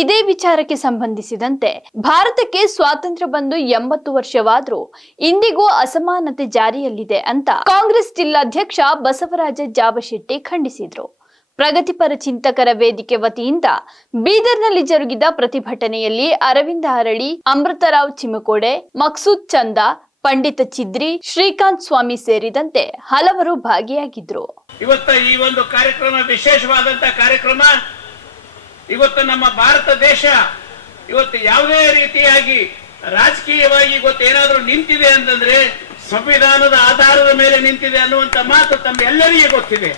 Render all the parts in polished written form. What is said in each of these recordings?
ಇದೇ ವಿಚಾರಕ್ಕೆ ಸಂಬಂಧಿಸಿದಂತೆ ಭಾರತಕ್ಕೆ ಸ್ವಾತಂತ್ರ್ಯ ಬಂದು 80 ವರ್ಷವಾದರೂ ಇಂದಿಗೂ ಅಸಮಾನತೆ ಜಾರಿಯಲ್ಲಿದೆ ಅಂತ ಕಾಂಗ್ರೆಸ್ ಜಿಲ್ಲಾಧ್ಯಕ್ಷ ಬಸವರಾಜ ಜಾಬಶೆಟ್ಟಿ ಖಂಡಿಸಿದರು. ಪ್ರಗತಿಪರ ಚಿಂತಕರ ವೇದಿಕೆ ವತಿಯಿಂದ ಬೀದರ್ನಲ್ಲಿ ಜರುಗಿದ ಪ್ರತಿಭಟನೆಯಲ್ಲಿ ಅರವಿಂದ ಅರಳಿ, ಅಮೃತರಾವ್ ಚಿಮಕೋಡೆ, ಮಕ್ಸೂದ್ ಚಂದಾ, ಪಂಡಿತ ಚಿದ್ರಿ, ಶ್ರೀಕಾಂತ್ ಸ್ವಾಮಿ ಸೇರಿದಂತೆ ಹಲವರು ಭಾಗಿಯಾಗಿದ್ದರು. ಇವತ್ತು ಈ ಒಂದು ಕಾರ್ಯಕ್ರಮ ವಿಶೇಷವಾದಂತಹ ಕಾರ್ಯಕ್ರಮ. ಇವತ್ತು ನಮ್ಮ ಭಾರತ ದೇಶ ಇವತ್ತು ಯಾವುದೇ ರೀತಿಯಾಗಿ ರಾಜಕೀಯವಾಗಿ ಇವತ್ತು ಏನಾದರೂ ನಿಂತಿದೆ ಅಂತಂದ್ರೆ ಸಂವಿಧಾನದ ಆಧಾರದ ಮೇಲೆ ನಿಂತಿದೆ ಅನ್ನುವಂತ ಮಾತು ತಮ್ಮೆಲ್ಲರಿಗೂ ಗೊತ್ತಿದೆ.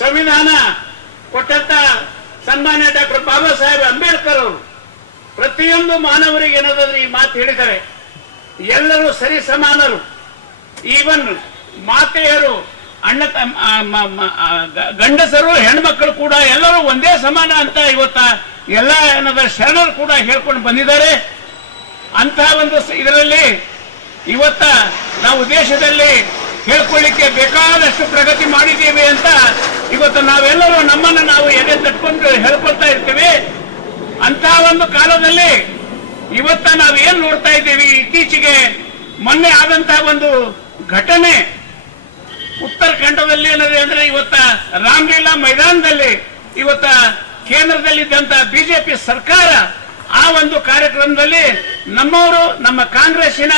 ಸಂವಿಧಾನ ಕೊಟ್ಟಂತ ಸನ್ಮಾನ್ಯ ಡಾಕ್ಟರ್ ಬಾಬಾ ಸಾಹೇಬ್ ಅಂಬೇಡ್ಕರ್ ಅವರು ಪ್ರತಿಯೊಂದು ಮಾನವರಿಗೆ ಏನಾದ್ರೆ ಈ ಮಾತು ಹೇಳಿದ್ದಾರೆ, ಎಲ್ಲರೂ ಸರಿ ಸಮಾನರು, ಈವನ್ ಮಾತೆಯರು, ಅಣ್ಣ ಗಂಡಸರು, ಹೆಣ್ಮಕ್ಕಳು ಕೂಡ ಎಲ್ಲರೂ ಒಂದೇ ಸಮಾನ ಅಂತ ಇವತ್ತ ಎಲ್ಲ ಏನಾದ ಶರಣರು ಕೂಡ ಹೇಳ್ಕೊಂಡು ಬಂದಿದ್ದಾರೆ. ಅಂತ ಒಂದು ಇದರಲ್ಲಿ ಇವತ್ತ ನಾವು ದೇಶದಲ್ಲಿ ಹೇಳ್ಕೊಳ್ಳಿಕ್ಕೆ ಬೇಕಾದಷ್ಟು ಪ್ರಗತಿ ಮಾಡಿದ್ದೀವಿ ಅಂತ ಇವತ್ತು ನಾವೆಲ್ಲರೂ ನಮ್ಮನ್ನು ನಾವು ಎದೆ ತಟ್ಕೊಂಡು ಹೇಳ್ಕೊಳ್ತಾ ಇರ್ತೀವಿ. ಅಂತ ಒಂದು ಕಾಲದಲ್ಲಿ ಇವತ್ತ ನಾವೇನ್ ನೋಡ್ತಾ ಇದ್ದೀವಿ, ಇತ್ತೀಚೆಗೆ ಮೊನ್ನೆ ಆದಂತಹ ಒಂದು ಘಟನೆ ಉತ್ತರಾಖಂಡದಲ್ಲಿ ಏನದೆ ಅಂದ್ರೆ ಇವತ್ತ ರಾಮಲೀಲಾ ಮೈದಾನದಲ್ಲಿ ಇವತ್ತ ಕೇಂದ್ರದಲ್ಲಿದ್ದಂತ ಬಿಜೆಪಿ ಸರ್ಕಾರ ಆ ಒಂದು ಕಾರ್ಯಕ್ರಮದಲ್ಲಿ ನಮ್ಮವರು, ನಮ್ಮ ಕಾಂಗ್ರೆಸ್ಸಿನ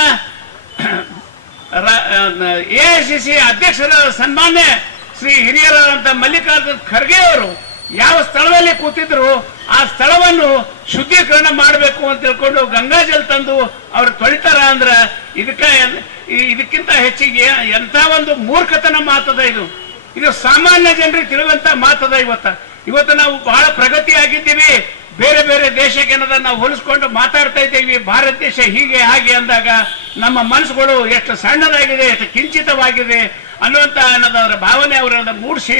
ಎಐಸಿಸಿ ಅಧ್ಯಕ್ಷರ ಸನ್ಮಾನ್ಯ ಶ್ರೀ ಹಿರಿಯರಾದಂತ ಮಲ್ಲಿಕಾರ್ಜುನ್ ಖರ್ಗೆ ಅವರು ಯಾವ ಸ್ಥಳದಲ್ಲಿ ಕೂತಿದ್ರು ಆ ಸ್ಥಳವನ್ನು ಶುದ್ಧೀಕರಣ ಮಾಡಬೇಕು ಅಂತ ತಿಳ್ಕೊಂಡು ಗಂಗಾಜಲ್ ತಂದು ಅವ್ರು ತೊಳಿತಾರ ಅಂದ್ರ ಇದಕ್ಕಿಂತ ಹೆಚ್ಚಿಗೆ ಎಂತ ಒಂದು ಮೂರ್ಖತನ ಮಾತದ ಇದು ಸಾಮಾನ್ಯ ಜನರಿಗೆ ತಿಳಿಯುವಂತ ಮಾತದ. ಇವತ್ತು ನಾವು ಬಹಳ ಪ್ರಗತಿ ಆಗಿದ್ದೀವಿ. ಬೇರೆ ಬೇರೆ ದೇಶಕ್ಕೆ ಏನದ ನಾವು ಹೋಲಿಸ್ಕೊಂಡು ಮಾತಾಡ್ತಾ ಇದ್ದೀವಿ, ಭಾರತ ದೇಶ ಹೀಗೆ ಹಾಗೆ ಅಂದಾಗ ನಮ್ಮ ಮನಸ್ಸುಗಳು ಎಷ್ಟು ಸಣ್ಣದಾಗಿದೆ, ಎಷ್ಟು ಕಿಂಚಿತವಾಗಿದೆ ಅನ್ನುವಂತ ಅನ್ನೋದವರ ಭಾವನೆ ಅವರ ಮೂಡಿಸಿ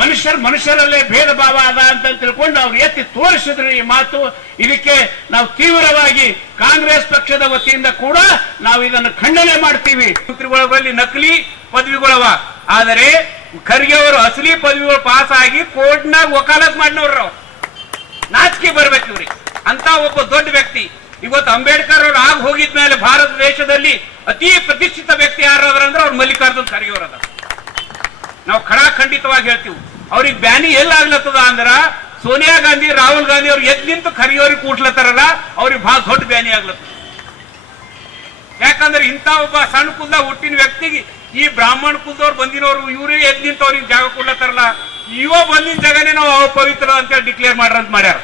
ಮನುಷ್ಯರಲ್ಲೇ ಭೇದ ಭಾವ ಅದ ಅಂತ ತಿಳ್ಕೊಂಡು ಅವ್ರು ಎತ್ತಿ ತೋರಿಸಿದ್ರು ಈ ಮಾತು. ಇದಕ್ಕೆ ನಾವು ತೀವ್ರವಾಗಿ ಕಾಂಗ್ರೆಸ್ ಪಕ್ಷದ ವತಿಯಿಂದ ಕೂಡ ನಾವು ಇದನ್ನು ಖಂಡನೆ ಮಾಡ್ತೀವಿ. ಮಂತ್ರಿಗಳಲ್ಲಿ ನಕಲಿ ಪದವಿಗಳವ, ಆದರೆ ಖರ್ಗೆ ಅವರು ಅಸಲಿ ಪದವಿಗಳು ಪಾಸ್ ಆಗಿ ಕೋರ್ಟ್ನಾಗ ವಕಾಲತ್ ಮಾಡಿನವ್ರು. ನಾಚಿಕೆ ಬರ್ಬೇಕು ಇವ್ರಿಗೆ. ಅಂತ ಒಬ್ಬ ದೊಡ್ಡ ವ್ಯಕ್ತಿ ಇವತ್ತು ಅಂಬೇಡ್ಕರ್ ಅವರು ಆಗ ಹೋಗಿದ್ಮೇಲೆ ಭಾರತ ದೇಶದಲ್ಲಿ ಅತಿ ಪ್ರತಿಷ್ಠಿತ ವ್ಯಕ್ತಿ ಯಾರಾದ್ರಂದ್ರೆ ಅವ್ರು ಮಲ್ಲಿಕಾರ್ಜುನ್ ಖರ್ಗೆ ಅವರದ. ನಾವು ಖಂಡಿತವಾಗಿ ಹೇಳ್ತೀವಿ. ಅವ್ರಿಗೆ ಬ್ಯಾನಿ ಎಲ್ಲಾಗ್ಲತ್ತದ ಅಂದ್ರ ಸೋನಿಯಾ ಗಾಂಧಿ, ರಾಹುಲ್ ಗಾಂಧಿ ಅವ್ರು ಎದ್ ನಿಂತು ಖರ್ಗೆ ಅವ್ರಿಗೆ ಕೂಡ್ಲತ್ತಾರಲ್ಲ, ಅವ್ರಿಗೆ ಬಹಳ ದೊಡ್ಡ ಬ್ಯಾನಿ ಆಗ್ಲತ್ತದ. ಯಾಕಂದ್ರೆ ಇಂಥ ಒಬ್ಬ ಸಣ್ಣ ಕುಲದಾಗ ಹುಟ್ಟಿನ ವ್ಯಕ್ತಿಗೆ ಈ ಬ್ರಾಹ್ಮಣ ಕುಲದವ್ರು ಬಂದಿನವ್ರು ಇವರೇ ಎದ್ ನಿಂತು ಅವ್ರಿಗೆ ಜಾಗ ಕೊಡ್ಲತ್ತಾರಲ್ಲ, ಇವ ಬಂದಿನ ಜಾಗನೇ ನಾವು ಅಪವಿತ್ರ ಅಂತೇಳಿ ಡಿಕ್ಲೇರ್ ಮಾಡ್ರಂತ ಮಾಡ್ಯಾರ.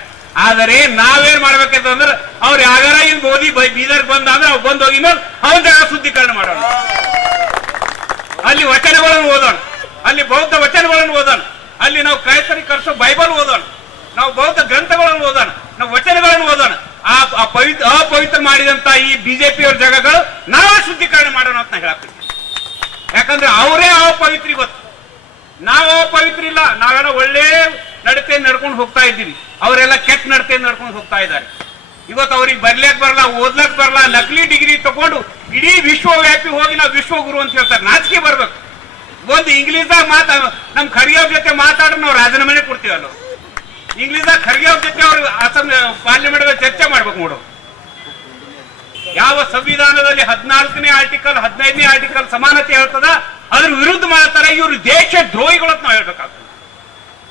ಆದರೆ ನಾವೇನ್ ಮಾಡ್ಬೇಕಂತಂದ್ರೆ ಅವ್ರು ಯಾಗಾರ ಇನ್ ಮೋದಿ ಬೀದರ್ ಬಂದ ಅಂದ್ರೆ ಅವ್ರು ಬಂದ್ ಹೋಗಿದ್ಮೇಲೆ ಅವ್ರ ಜಾಗ ಶುದ್ಧೀಕರಣ ಮಾಡೋಣ, ಅಲ್ಲಿ ವಚನಗಳನ್ನು ಓದೋಣ, ಅಲ್ಲಿ ಬೌದ್ಧ ವಚನಗಳನ್ನು ಓದೋಣ, ಅಲ್ಲಿ ನಾವು ಕ್ರೈಸ್ತರಿಕರಿಸೋ ಬೈಬಲ್ ಓದೋಣ, ನಾವು ಬೌದ್ಧ ಗ್ರಂಥಗಳನ್ನು ಓದೋಣ, ನಾವು ವಚನಗಳನ್ನು ಓದೋಣ. ಅಪವಿತ್ರ ಮಾಡಿದಂತ ಈ ಬಿಜೆಪಿ ಅವ್ರ ಜಾಗಗಳು ನಾವೇ ಶುದ್ಧೀಕರಣ ಮಾಡೋಣ ಅಂತ ಹೇಳಕ್ತೀವಿ. ಯಾಕಂದ್ರೆ ಅವರೇ ಅಪವಿತ್ರ. ಇವತ್ತು ನಾವು ಅಪವಿತ್ರ ಇಲ್ಲ, ನಾವೆಲ್ಲ ಒಳ್ಳೆ ನಡತೆಯನ್ನು ನಡ್ಕೊಂಡು ಹೋಗ್ತಾ ಇದ್ದೀವಿ. ಅವರೆಲ್ಲ ಕೆಟ್ಟ ನಡತೆಯನ್ನು ನಡ್ಕೊಂಡು ಹೋಗ್ತಾ ಇದ್ದಾರೆ. ಇವತ್ತು ಅವ್ರಿಗೆ ಬರ್ಲಿಕ್ ಬರಲ್ಲ, ಓದ್ಲಕ್ ಬರಲ್ಲ, ನಕಲಿ ಡಿಗ್ರಿ ತಗೊಂಡು ಇಡೀ ವಿಶ್ವವ್ಯಾಪಿ ಹೋಗಿ ನಾವು ವಿಶ್ವಗುರು ಅಂತ ಹೇಳ್ತಾರೆ. ನಾಚಿಕೆ ಬರ್ಬೇಕು. ಒಂದು ಇಂಗ್ಲೀಷ್ದಾಗ ನಮ್ ಖರ್ಗೆ ಅವ್ರ ಜೊತೆ ಮಾತಾಡ್ರೆ ನಾವು ರಾಜೀನಾಮೆ ಕೊಡ್ತೀವಲ್ಲ, ಇಂಗ್ಲೀಷ್ದಾಗ ಖರ್ಗೆ ಅವ್ರ ಜೊತೆ ಅವ್ರು ಅಸಂ ಪಾರ್ಲಿಮೆಂಟ್ ಚರ್ಚೆ ಮಾಡ್ಬೇಕು ನೋಡು. ಯಾವ ಸಂವಿಧಾನದಲ್ಲಿ 14ನೇ ಆರ್ಟಿಕಲ್ 15ನೇ ಆರ್ಟಿಕಲ್ ಸಮಾನತೆ ಹೇಳ್ತದ ಅದ್ರ ವಿರುದ್ಧ ಮಾಡ್ತಾರೆ ಇವರು ದೇಶ ದ್ರೋಹಿಗಳು ಅಂತ ನಾವು ಹೇಳ್ಬೇಕಾಗ್ತದೆ.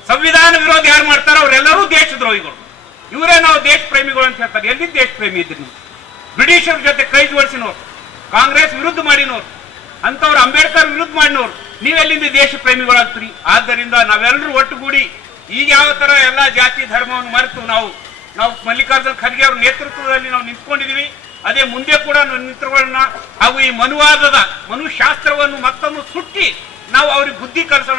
ಸಂವಿಧಾನ ವಿರೋಧ ಯಾರು ಮಾಡ್ತಾರ ಅವರೆಲ್ಲರೂ ದೇಶ ದ್ರೋಹಿಗಳು. ಇವರೇ ನಾವು ದೇಶ ಪ್ರೇಮಿಗಳು ಅಂತ ಹೇಳ್ತಾರೆ. ಎಲ್ಲಿ ದೇಶ ಪ್ರೇಮಿ ಇದ್ರಿ ನೀವು? ಬ್ರಿಟಿಷರ ಜೊತೆ ಕೈ ಜೋಡಿಸಿನವ್ರು, ಕಾಂಗ್ರೆಸ್ ವಿರುದ್ಧ ಮಾಡಿನವ್ರು, ಅಂತವ್ರು ಅಂಬೇಡ್ಕರ್ ವಿರುದ್ಧ ಮಾಡಿನವ್ರು, ನೀವೆಲ್ಲಿಂದ ದೇಶ ಪ್ರೇಮಿಗಳಾಗ್ತೀರಿ? ಆದ್ದರಿಂದ ನಾವೆಲ್ಲರೂ ಒಟ್ಟುಗೂಡಿ ಈಗ ಯಾವ ತರ ಎಲ್ಲಾ ಜಾತಿ ಧರ್ಮವನ್ನು ಮರೆತು ನಾವು ಮಲ್ಲಿಕಾರ್ಜುನ್ ಖರ್ಗೆ ಅವ್ರ ನೇತೃತ್ವದಲ್ಲಿ ನಾವು ನಿಂತ್ಕೊಂಡಿದೀವಿ. ಅದೇ ಮುಂದೆ ಕೂಡ ನಿಂತ್ಕೊಳ್ಳೋಣ. ಹಾಗೂ ಈ ಮನುವಾದದ ಮನುಶಾಸ್ತ್ರವನ್ನು ಮತ್ತೊಂದು ಸುಟ್ಟಿ ನಾವು ಅವ್ರಿಗೆ ಬುದ್ಧಿ ಕಲಿಸೋಣ.